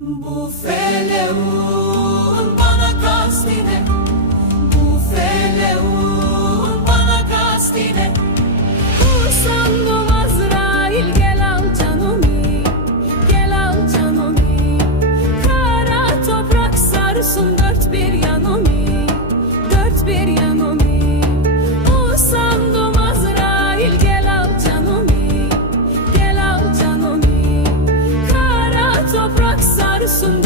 Bu feleğun bana kastine, bu feleğun bana kastine. Kursandım Azrail, gel al canımı, gel al canımı. Kara toprak sarsın dört bir yanımı, dört bir yanımı. Kursandım Azrail, gel al canımı, gel al canımı. Kara toprak sarsın